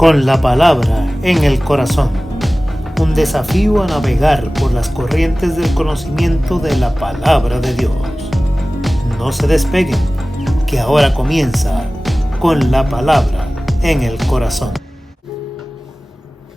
Con la palabra en el corazón. Un desafío a navegar por las corrientes del conocimiento de la palabra de Dios. No se despeguen, que ahora comienza Con la palabra en el corazón.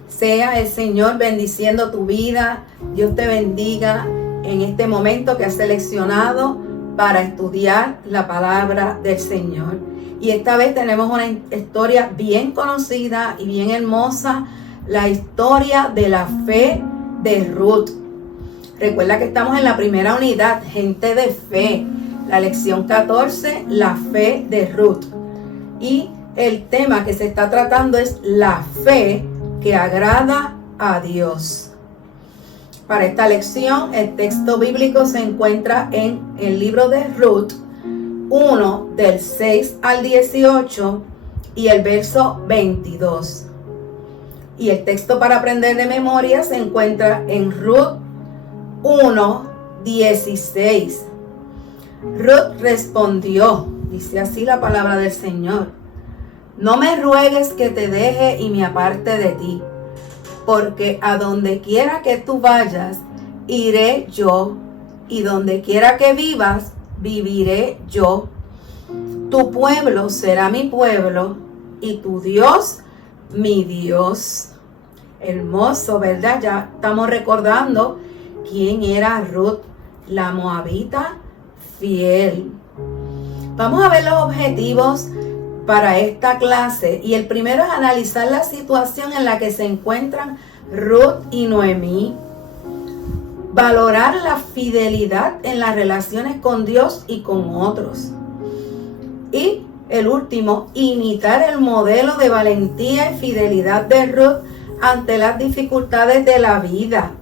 Sea el Señor bendiciendo tu vida. Dios te bendiga en este momento que has seleccionado para estudiar la palabra del Señor. Y esta vez tenemos una historia bien conocida y bien hermosa, la historia de la fe de Ruth. Recuerda que estamos en la primera unidad, gente de fe. La lección 14, la fe de Ruth. Y el tema que se está tratando es la fe que agrada a Dios. Para esta lección, el texto bíblico se encuentra en el libro de Ruth 1, del 6 al 18 y el verso 22. Y el texto para aprender de memoria se encuentra en Ruth 1, 16. Ruth respondió, dice así la palabra del Señor: no me ruegues que te deje y me aparte de ti, porque a donde quiera que tú vayas, iré yo, y donde quiera que vivas, viviré yo. Tu pueblo será mi pueblo, y tu Dios, mi Dios. Hermoso, ¿verdad? Ya estamos recordando quién era Ruth, la moabita fiel. Vamos a ver los objetivos para esta clase, y el primero es analizar la situación en la que se encuentran Ruth y Noemí. Valorar la fidelidad en las relaciones con Dios y con otros. Y el último, imitar el modelo de valentía y fidelidad de Ruth ante las dificultades de la vida.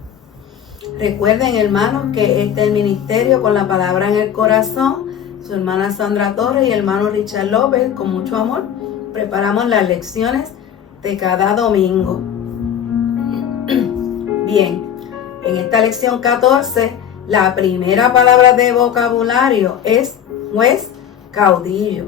Recuerden, hermanos, que este es el ministerio Con la Palabra en el Corazón. Su hermana Sandra Torres y el hermano Richard López, con mucho amor, preparamos las lecciones de cada domingo. Bien, en esta lección 14, la primera palabra de vocabulario es juez caudillo.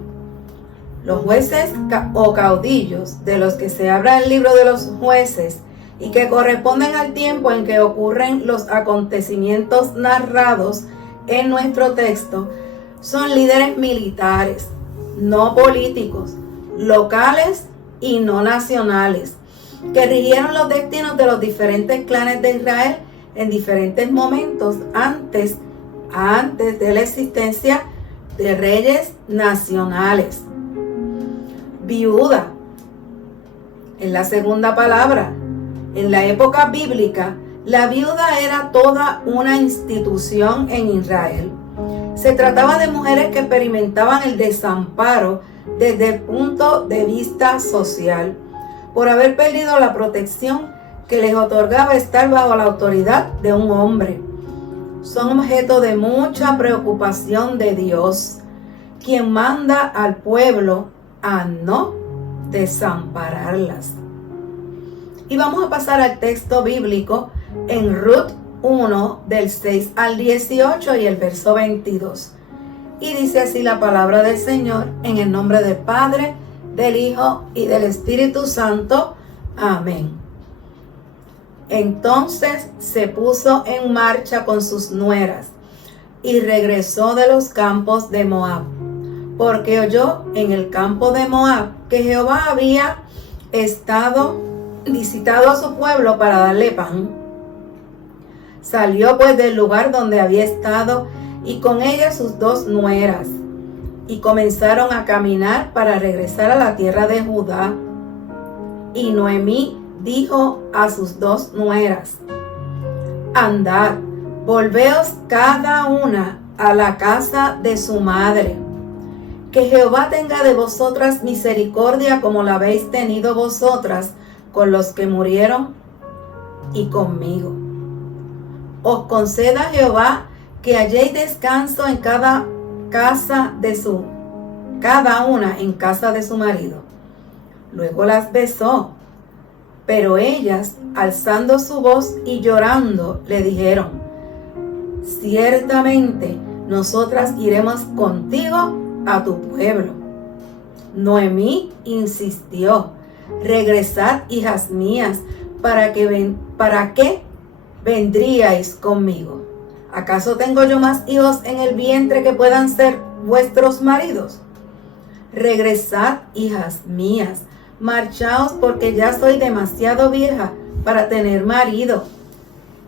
Los jueces o caudillos de los que se habla en el libro de los jueces y que corresponden al tiempo en que ocurren los acontecimientos narrados en nuestro texto, son líderes militares, no políticos, locales y no nacionales, que rigieron los destinos de los diferentes clanes de Israel en diferentes momentos antes de la existencia de reyes nacionales. Viuda, en la segunda palabra. En la época bíblica, la viuda era toda una institución en Israel. Se trataba de mujeres que experimentaban el desamparo desde el punto de vista social, por haber perdido la protección que les otorgaba estar bajo la autoridad de un hombre. Son objeto de mucha preocupación de Dios, quien manda al pueblo a no desampararlas. Y vamos a pasar al texto bíblico en Ruth 1, del 6 al 18 y el verso 22. Y dice así la palabra del Señor, en el nombre del Padre, del Hijo y del Espíritu Santo. Amén. Entonces se puso en marcha con sus nueras y regresó de los campos de Moab, porque oyó en el campo de Moab que Jehová había visitado a su pueblo para darle pan. Salió pues del lugar donde había estado y con ella sus dos nueras, y comenzaron a caminar para regresar a la tierra de Judá. Y Noemí dijo a sus dos nueras: andad, volveos cada una a la casa de su madre. Que Jehová tenga de vosotras misericordia como la habéis tenido vosotras con los que murieron y conmigo. Os conceda Jehová que halléis descanso en cada una en casa de su marido. Luego las besó, pero ellas, alzando su voz y llorando, le dijeron: ciertamente nosotras iremos contigo a tu pueblo. Noemí insistió: regresad, hijas mías, ¿para qué vendríais conmigo? ¿Acaso tengo yo más hijos en el vientre que puedan ser vuestros maridos? Regresad, hijas mías, marchaos, porque ya soy demasiado vieja para tener marido.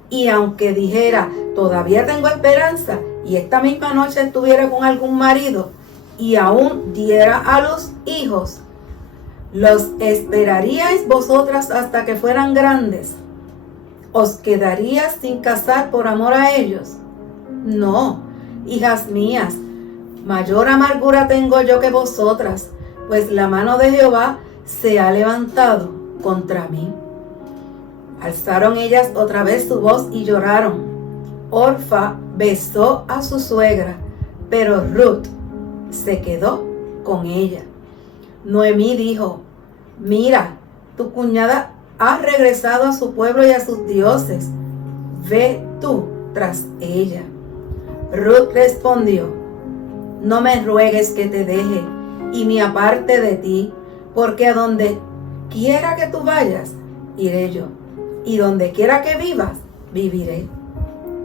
Y aunque dijera, todavía tengo esperanza, y esta misma noche estuviera con algún marido, y aún diera a luz hijos, ¿los esperaríais vosotras hasta que fueran grandes? ¿Os quedaríais sin casar por amor a ellos? No, hijas mías, mayor amargura tengo yo que vosotras, pues la mano de Jehová se ha levantado contra mí. Alzaron ellas otra vez su voz y lloraron. Orfa besó a su suegra, pero Ruth se quedó con ella. Noemí dijo, mira, tu cuñada ha regresado a su pueblo y a sus dioses. Ve tú tras ella. Ruth respondió, no me ruegues que te deje y me aparte de ti, porque a donde quiera que tú vayas, iré yo, y donde quiera que vivas, viviré.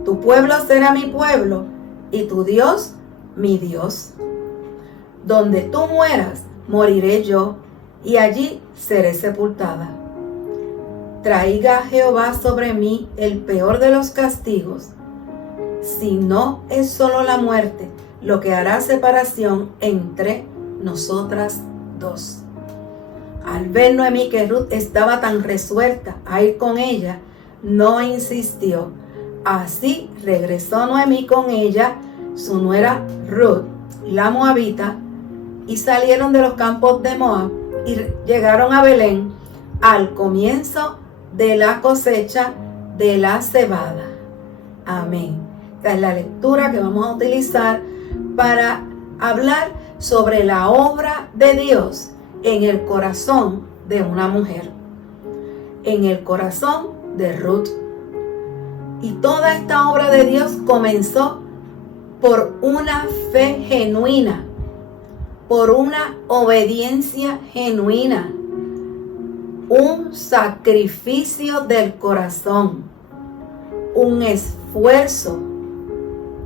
Tu pueblo será mi pueblo, y tu Dios, mi Dios. Donde tú mueras, moriré yo, y allí seré sepultada. Traiga Jehová sobre mí el peor de los castigos, si no es solo la muerte lo que hará separación entre nosotras dos. Al ver Noemí que Ruth estaba tan resuelta a ir con ella, no insistió. Así regresó Noemí con ella, su nuera Ruth, la moabita, y salieron de los campos de Moab y llegaron a Belén al comienzo de la cosecha de la cebada. Amén. Esta es la lectura que vamos a utilizar para hablar sobre la obra de Dios en el corazón de una mujer, en el corazón de Ruth. Y toda esta obra de Dios comenzó por una fe genuina, por una obediencia genuina, un sacrificio del corazón, un esfuerzo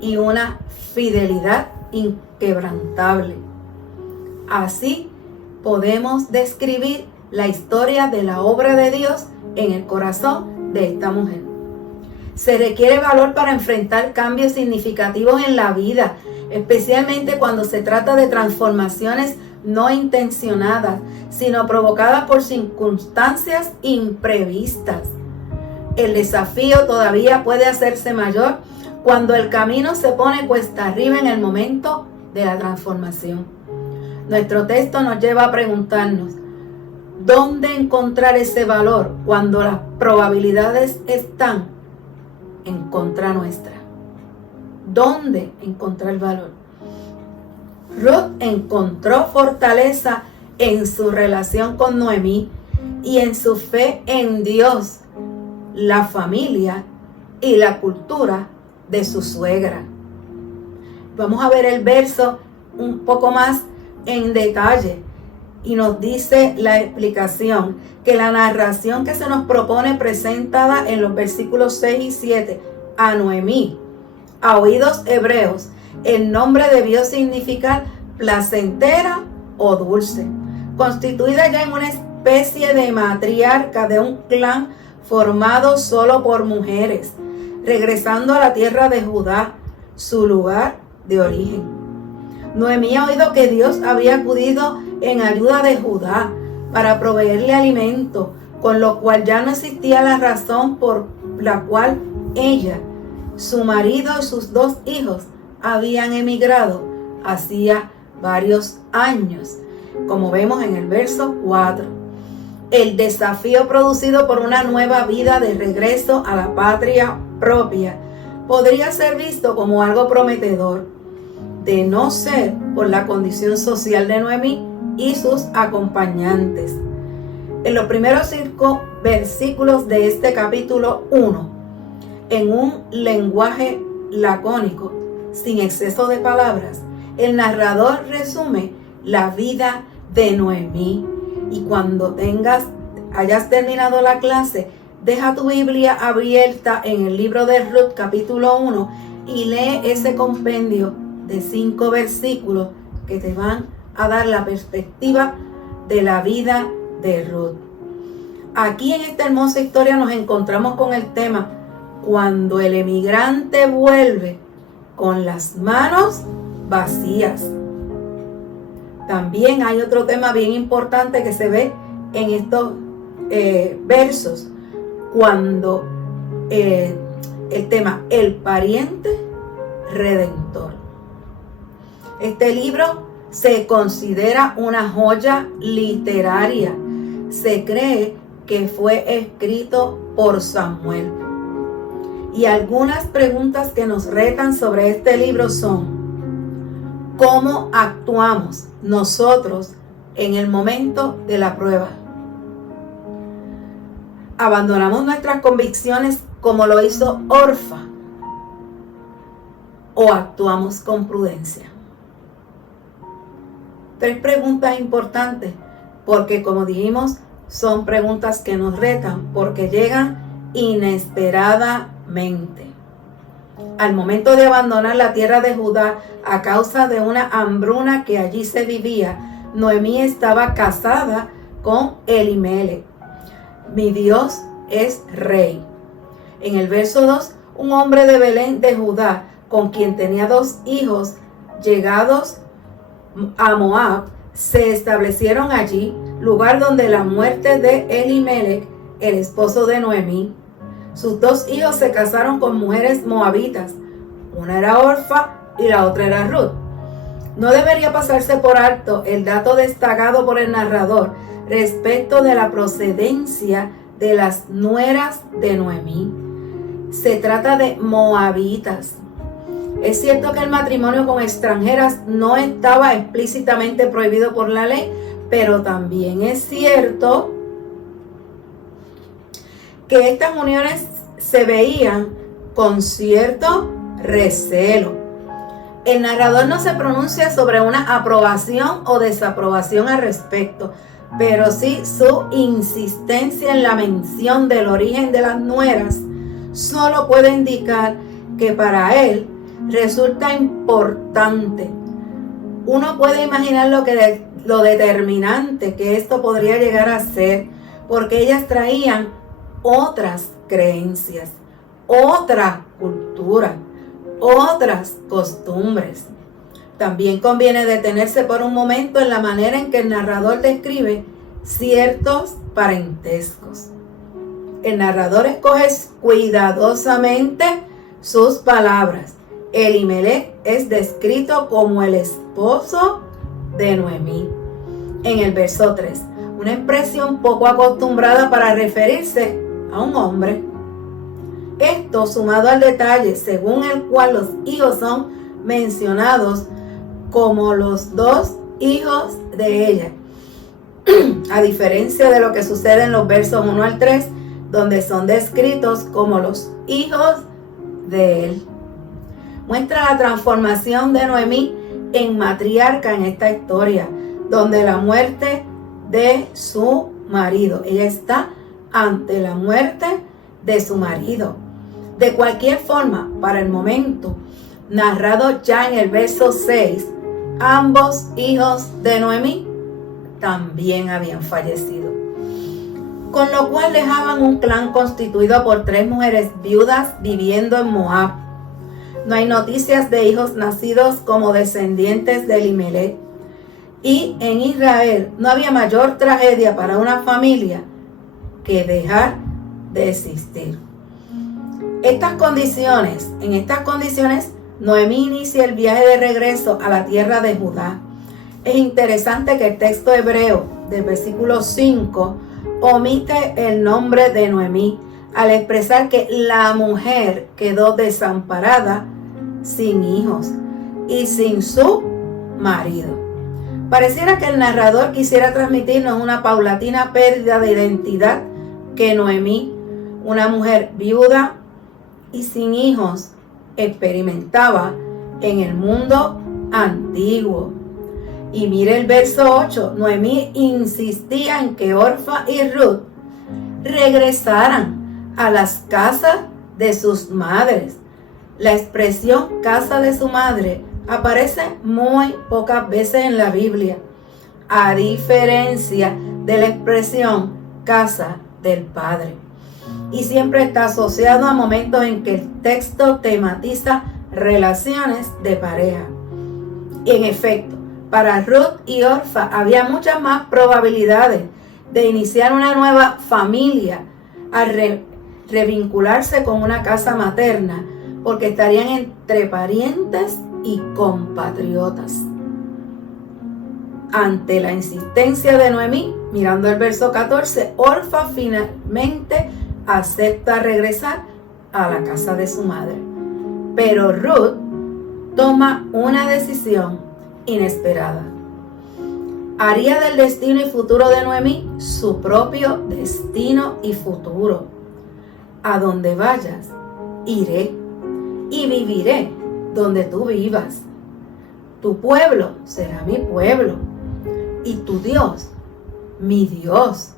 y una fidelidad inquebrantable. Así podemos describir la historia de la obra de Dios en el corazón de esta mujer. Se requiere valor para enfrentar cambios significativos en la vida, especialmente cuando se trata de transformaciones no intencionadas, sino provocadas por circunstancias imprevistas. El desafío todavía puede hacerse mayor cuando el camino se pone cuesta arriba en el momento de la transformación. Nuestro texto nos lleva a preguntarnos, ¿dónde encontrar ese valor cuando las probabilidades están en contra nuestra? ¿Dónde encontrar el valor? Ruth encontró fortaleza en su relación con Noemí y en su fe en Dios, la familia y la cultura de su suegra. Vamos a ver el verso un poco más en detalle y nos dice la explicación que la narración que se nos propone presentada en los versículos 6 y 7 a Noemí, a oídos hebreos, el nombre debió significar placentera o dulce, constituida ya en una especie de matriarca de un clan formado solo por mujeres, regresando a la tierra de Judá, su lugar de origen. Noemí ha oído que Dios había acudido en ayuda de Judá para proveerle alimento, con lo cual ya no existía la razón por la cual ella, su marido y sus 2 hijos habían emigrado hacía varios años, como vemos en el verso 4. El desafío producido por una nueva vida de regreso a la patria propia podría ser visto como algo prometedor, de no ser por la condición social de Noemí y sus acompañantes. En los primeros 5 versículos de este capítulo 1, en un lenguaje lacónico, sin exceso de palabras, el narrador resume la vida de Noemí, Y cuando hayas terminado la clase, deja tu Biblia abierta en el libro de Ruth, capítulo 1, y lee ese compendio de 5 versículos que te van a dar la perspectiva de la vida de Ruth. Aquí en esta hermosa historia nos encontramos con el tema cuando el emigrante vuelve con las manos vacías. También hay otro tema bien importante que se ve en estos versos, cuando el tema el pariente redentor. Este libro se considera una joya literaria. Se cree que fue escrito por Samuel. Y algunas preguntas que nos retan sobre este libro son: ¿cómo actuamos nosotros en el momento de la prueba? ¿Abandonamos nuestras convicciones como lo hizo Orfa? ¿O actuamos con prudencia? 3 preguntas importantes, porque como dijimos, son preguntas que nos retan, porque llegan inesperadamente. Al momento de abandonar la tierra de Judá a causa de una hambruna que allí se vivía, Noemí estaba casada con Elimelech. Mi Dios es rey. En el verso 2, un hombre de Belén de Judá, con quien tenía 2 hijos, llegados a Moab, se establecieron allí, lugar donde la muerte de Elimelech, el esposo de Noemí. Sus 2 hijos se casaron con mujeres moabitas. Una era Orfa y la otra era Ruth. No debería pasarse por alto el dato destacado por el narrador respecto de la procedencia de las nueras de Noemí. Se trata de moabitas. Es cierto que el matrimonio con extranjeras no estaba explícitamente prohibido por la ley, pero también es cierto que estas uniones se veían con cierto recelo. El narrador no se pronuncia sobre una aprobación o desaprobación al respecto, pero sí su insistencia en la mención del origen de las nueras solo puede indicar que para él resulta importante. Uno puede imaginar lo determinante que esto podría llegar a ser, porque ellas traían otras creencias, otra cultura, otras costumbres. También conviene detenerse por un momento en la manera en que el narrador describe ciertos parentescos. El narrador escoge cuidadosamente sus palabras. Elimelech es descrito como el esposo de Noemí. En el verso 3, una expresión poco acostumbrada para referirse a un hombre. Esto sumado al detalle según el cual los hijos son mencionados como los 2 hijos de ella, a diferencia de lo que sucede en los versos 1 al 3, donde son descritos como los hijos de él. Muestra la transformación de Noemí en matriarca en esta historia, donde la muerte de su marido, ella está ante la muerte de su marido. De cualquier forma, para el momento narrado ya en el verso 6, ambos hijos de Noemí también habían fallecido, con lo cual dejaban un clan constituido por 3 mujeres viudas viviendo en Moab. No hay noticias de hijos nacidos como descendientes de Elimelech. Y en Israel no había mayor tragedia para una familia que dejar de existir. En estas condiciones, Noemí inicia el viaje de regreso a la tierra de Judá. Es interesante que el texto hebreo del versículo 5 omite el nombre de Noemí al expresar que la mujer quedó desamparada, sin hijos y sin su marido. Pareciera que el narrador quisiera transmitirnos una paulatina pérdida de identidad que Noemí, una mujer viuda y sin hijos, experimentaba en el mundo antiguo. Y mire el verso 8, Noemí insistía en que Orfa y Ruth regresaran a las casas de sus madres. La expresión casa de su madre aparece muy pocas veces en la Biblia, a diferencia de la expresión casa del padre. Y siempre está asociado a momentos en que el texto tematiza relaciones de pareja. Y en efecto, para Ruth y Orfa había muchas más probabilidades de iniciar una nueva familia al revincularse con una casa materna, porque estarían entre parientes y compatriotas. Ante la insistencia de Noemí, mirando el verso 14, Orfa finalmente acepta regresar a la casa de su madre. Pero Ruth toma una decisión inesperada. Haría del destino y futuro de Noemí su propio destino y futuro. A donde vayas, iré y viviré donde tú vivas. Tu pueblo será mi pueblo y tu Dios, mi Dios.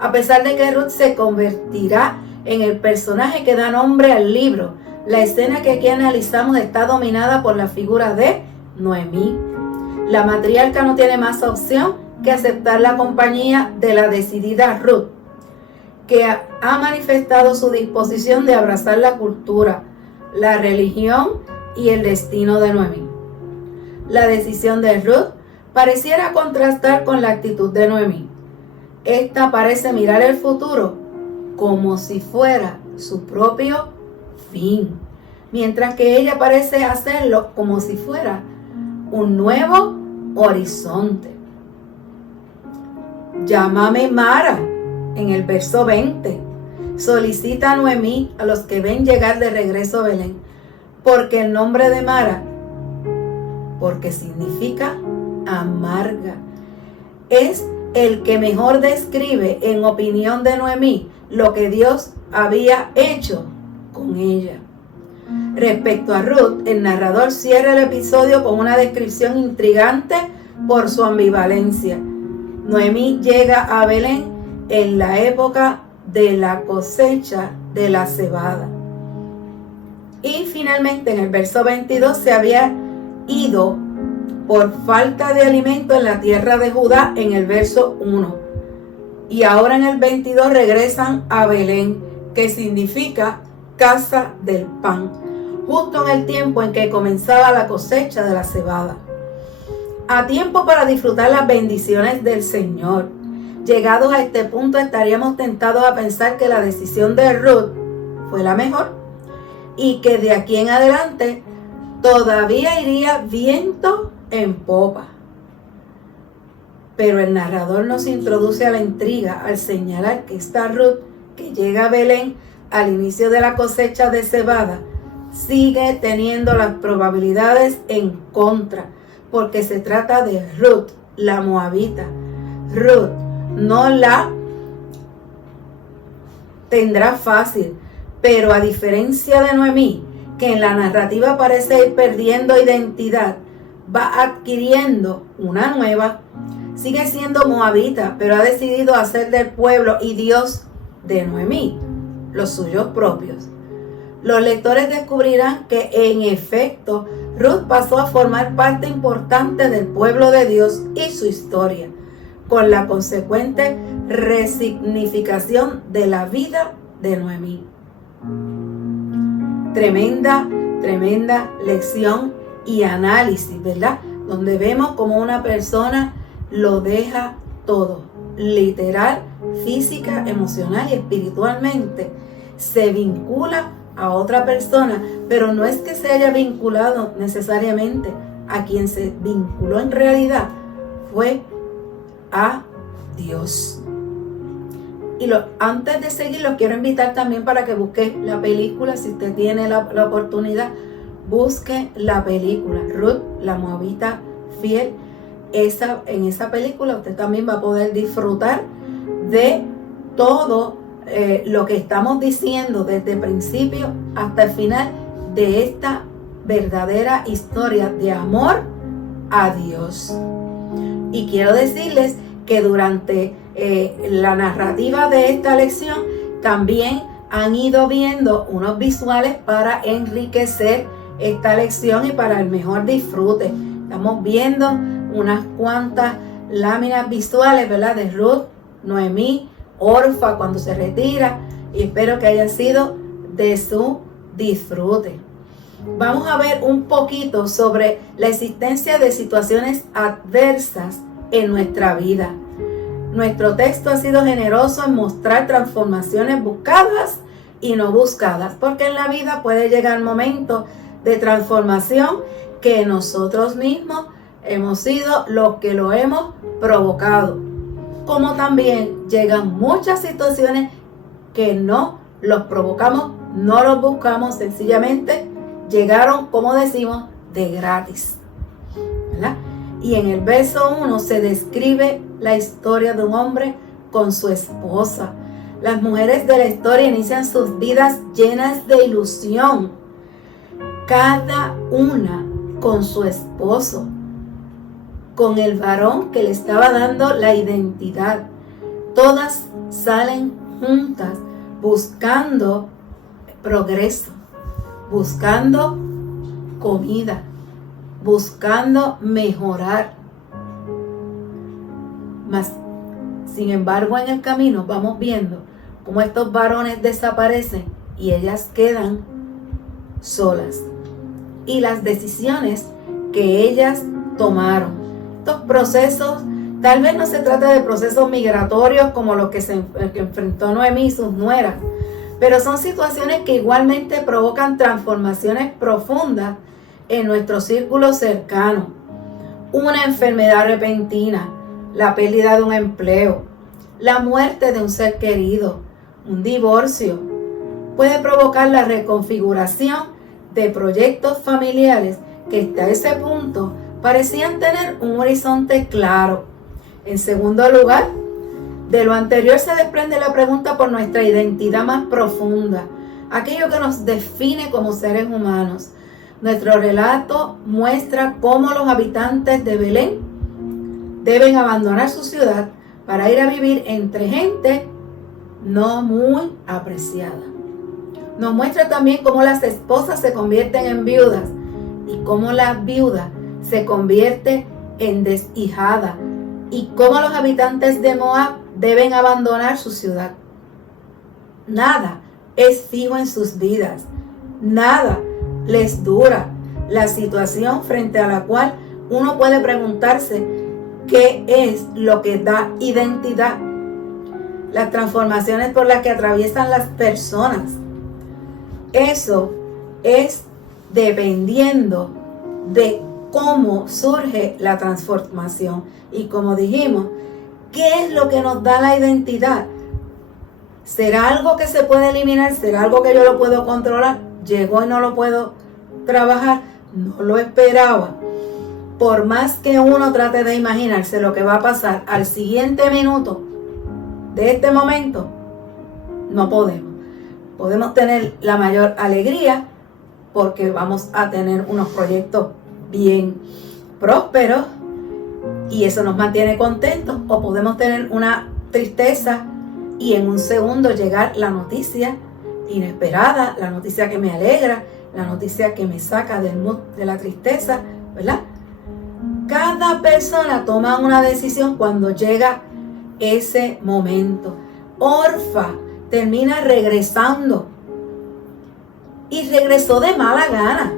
A pesar de que Ruth se convertirá en el personaje que da nombre al libro, la escena que aquí analizamos está dominada por la figura de Noemí. La matriarca no tiene más opción que aceptar la compañía de la decidida Ruth, que ha manifestado su disposición de abrazar la cultura, la religión y el destino de Noemí. La decisión de Ruth pareciera contrastar con la actitud de Noemí. Esta parece mirar el futuro como si fuera su propio fin, mientras que ella parece hacerlo como si fuera un nuevo horizonte. Llámame Mara, en el verso 20, solicita a Noemí a los que ven llegar de regreso a Belén, porque el nombre de Mara, porque significa amarga, es el que mejor describe, en opinión de Noemí, lo que Dios había hecho con ella. Respecto a Ruth, el narrador cierra el episodio con una descripción intrigante por su ambivalencia. Noemí llega a Belén en la época de la cosecha de la cebada. Y finalmente en el verso 22 se había ido por falta de alimento en la tierra de Judá en el verso 1. Y ahora en el 22 regresan a Belén, que significa casa del pan, justo en el tiempo en que comenzaba la cosecha de la cebada. A tiempo para disfrutar las bendiciones del Señor. Llegados a este punto estaríamos tentados a pensar que la decisión de Ruth fue la mejor y que de aquí en adelante todavía iría viento en popa. Pero el narrador nos introduce a la intriga al señalar que esta Ruth que llega a Belén al inicio de la cosecha de cebada sigue teniendo las probabilidades en contra, porque se trata de Ruth, la moabita. Ruth no la tendrá fácil, pero a diferencia de Noemí, que en la narrativa parece ir perdiendo identidad, va adquiriendo una nueva. Sigue siendo moabita, pero ha decidido hacer del pueblo y Dios de Noemí los suyos propios. Los lectores descubrirán que en efecto Ruth pasó a formar parte importante del pueblo de Dios y su historia, con la consecuente resignificación de la vida de Noemí. Tremenda lección y análisis, ¿verdad? Donde vemos como una persona lo deja todo, literal, física, emocional y espiritualmente. Se vincula a otra persona, pero no es que se haya vinculado necesariamente. A quien se vinculó en realidad fue a Dios. Y antes de seguir, los quiero invitar también para que busque la película. Si usted tiene la oportunidad, busque la película Ruth, la moabita fiel. En esa película usted también va a poder disfrutar de todo lo que estamos diciendo desde el principio hasta el final de esta verdadera historia de amor a Dios. Y quiero decirles que durante la narrativa de esta lección también han ido viendo unos visuales para enriquecer esta lección y para el mejor disfrute. Estamos viendo unas cuantas láminas visuales, ¿verdad? De Ruth, Noemí, Orfa cuando se retira, y espero que haya sido de su disfrute. Vamos a ver un poquito sobre la existencia de situaciones adversas en nuestra vida. Nuestro texto ha sido generoso en mostrar transformaciones buscadas y no buscadas, porque en la vida puede llegar momentos de transformación que nosotros mismos hemos sido los que lo hemos provocado. Como también llegan muchas situaciones que no los provocamos, no los buscamos, sencillamente llegaron, como decimos, de gratis, ¿verdad? Y en el verso 1 se describe la historia de un hombre con su esposa. Las mujeres de la historia inician sus vidas llenas de ilusión, cada una con su esposo, con el varón que le estaba dando la identidad. Todas salen juntas buscando progreso, buscando comida, buscando mejorar. Mas, sin embargo, en el camino vamos viendo cómo estos varones desaparecen y ellas quedan solas. Y las decisiones que ellas tomaron. Estos procesos, tal vez no se trata de procesos migratorios como los que enfrentó Noemí y sus nueras, pero son situaciones que igualmente provocan transformaciones profundas en nuestro círculo cercano. Una enfermedad repentina, la pérdida de un empleo, la muerte de un ser querido, un divorcio, puede provocar la reconfiguración de proyectos familiares que hasta ese punto parecían tener un horizonte claro. En segundo lugar, de lo anterior se desprende la pregunta por nuestra identidad más profunda, aquello que nos define como seres humanos. Nuestro relato muestra cómo los habitantes de Belén deben abandonar su ciudad para ir a vivir entre gente no muy apreciada. Nos muestra también cómo las esposas se convierten en viudas y cómo la viuda se convierte en deshijada y cómo los habitantes de Moab deben abandonar su ciudad. Nada es fijo en sus vidas, nada les dura. La situación frente a la cual uno puede preguntarse qué es lo que da identidad. Las transformaciones por las que atraviesan las personas. Eso es dependiendo de cómo surge la transformación. Y como dijimos, ¿qué es lo que nos da la identidad? ¿Será algo que se puede eliminar? ¿Será algo que yo lo puedo controlar? ¿Llegó y no lo puedo trabajar? No lo esperaba. Por más que uno trate de imaginarse lo que va a pasar al siguiente minuto de este momento, no podemos. Podemos tener la mayor alegría porque vamos a tener unos proyectos bien prósperos y eso nos mantiene contentos, o podemos tener una tristeza y en un segundo llegar la noticia inesperada, la noticia que me alegra, la noticia que me saca del mood de la tristeza, ¿verdad? Cada persona toma una decisión cuando llega ese momento. Orfa termina regresando y regresó de mala gana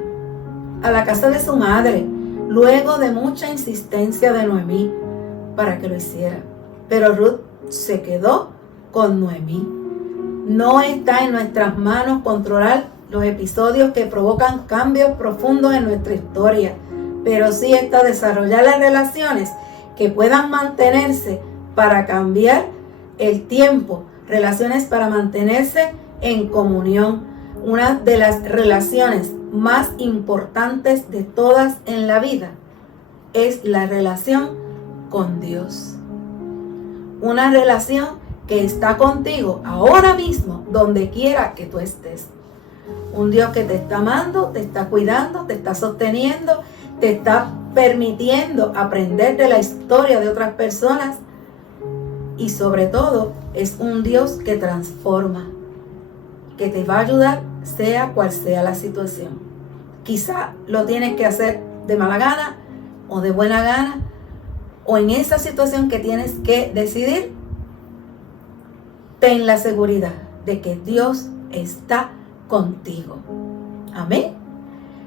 a la casa de su madre, luego de mucha insistencia de Noemí para que lo hiciera. Pero Ruth se quedó con Noemí. No está en nuestras manos controlar los episodios que provocan cambios profundos en nuestra historia, pero sí está desarrollar las relaciones que puedan mantenerse para cambiar el tiempo, relaciones para mantenerse en comunión. Una de las relaciones más importantes de todas en la vida es la relación con Dios. Una relación que está contigo ahora mismo, donde quiera que tú estés. Un Dios que te está amando, te está cuidando, te está sosteniendo, te está permitiendo aprender de la historia de otras personas y sobre todo es un Dios que transforma, que te va a ayudar sea cual sea la situación. Quizá lo tienes que hacer de mala gana o de buena gana, o en esa situación que tienes que decidir, ten la seguridad de que Dios está contigo. Amén.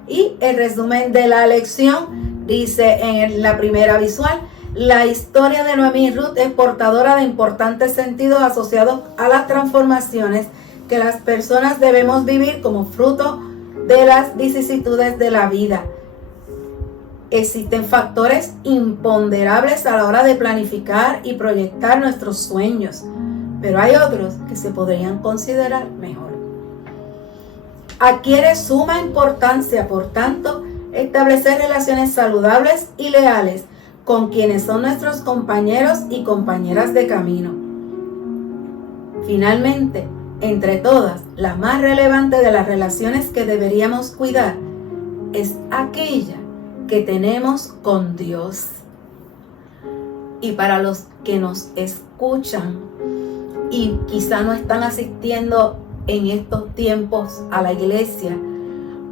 Y el resumen de la lección dice en la primera visual: la historia de Noemí y Ruth es portadora de importantes sentidos asociados a las transformaciones que las personas debemos vivir como fruto de las vicisitudes de la vida. Existen factores imponderables a la hora de planificar y proyectar nuestros sueños, pero hay otros que se podrían considerar mejor. Adquiere suma importancia, por tanto, establecer relaciones saludables y leales con quienes son nuestros compañeros y compañeras de camino. Finalmente, entre todas, la más relevante de las relaciones que deberíamos cuidar es aquella que tenemos con Dios. Y para los que nos escuchan y quizá no están asistiendo en estos tiempos a la iglesia,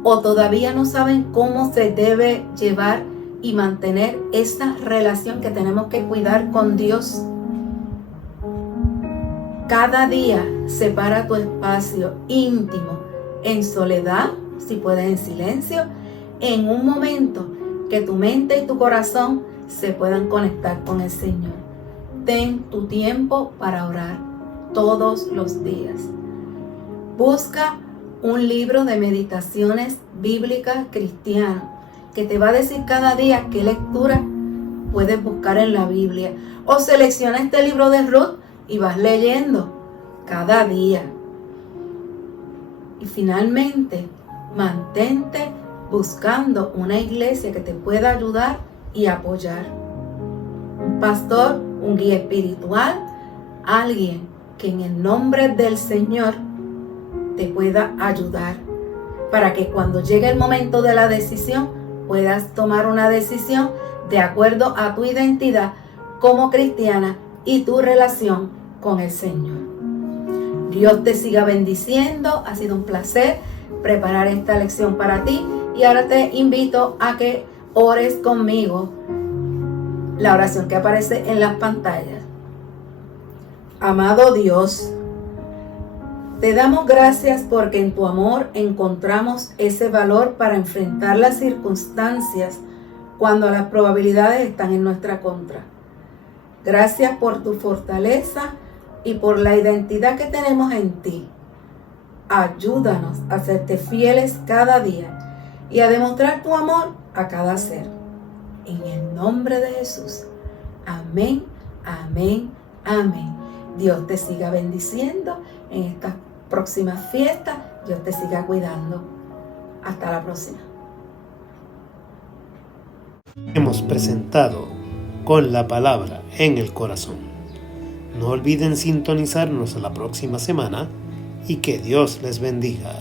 o todavía no saben cómo se debe llevar y mantener esa relación que tenemos que cuidar con Dios, cada día separa tu espacio íntimo en soledad, si puedes en silencio, en un momento que tu mente y tu corazón se puedan conectar con el Señor. Ten tu tiempo para orar todos los días. Busca un libro de meditaciones bíblicas cristianas que te va a decir cada día qué lectura puedes buscar en la Biblia. O selecciona este libro de Ruth y vas leyendo cada día. Y finalmente, mantente buscando una iglesia que te pueda ayudar y apoyar. Un pastor, un guía espiritual, alguien que en el nombre del Señor te pueda ayudar para que cuando llegue el momento de la decisión puedas tomar una decisión de acuerdo a tu identidad como cristiana y tu relación con el Señor. Dios te siga bendiciendo. Ha sido un placer preparar esta lección para ti y ahora te invito a que ores conmigo la oración que aparece en las pantallas. Amado Dios, te damos gracias porque en tu amor encontramos ese valor para enfrentar las circunstancias cuando las probabilidades están en nuestra contra. Gracias por tu fortaleza y por la identidad que tenemos en ti. Ayúdanos a serte fieles cada día y a demostrar tu amor a cada ser. En el nombre de Jesús. Amén, amén, amén. Dios te siga bendiciendo en estas próximas fiestas. Dios te siga cuidando. Hasta la próxima. Hemos presentado Con la Palabra en el Corazón. No olviden sintonizarnos la próxima semana y que Dios les bendiga.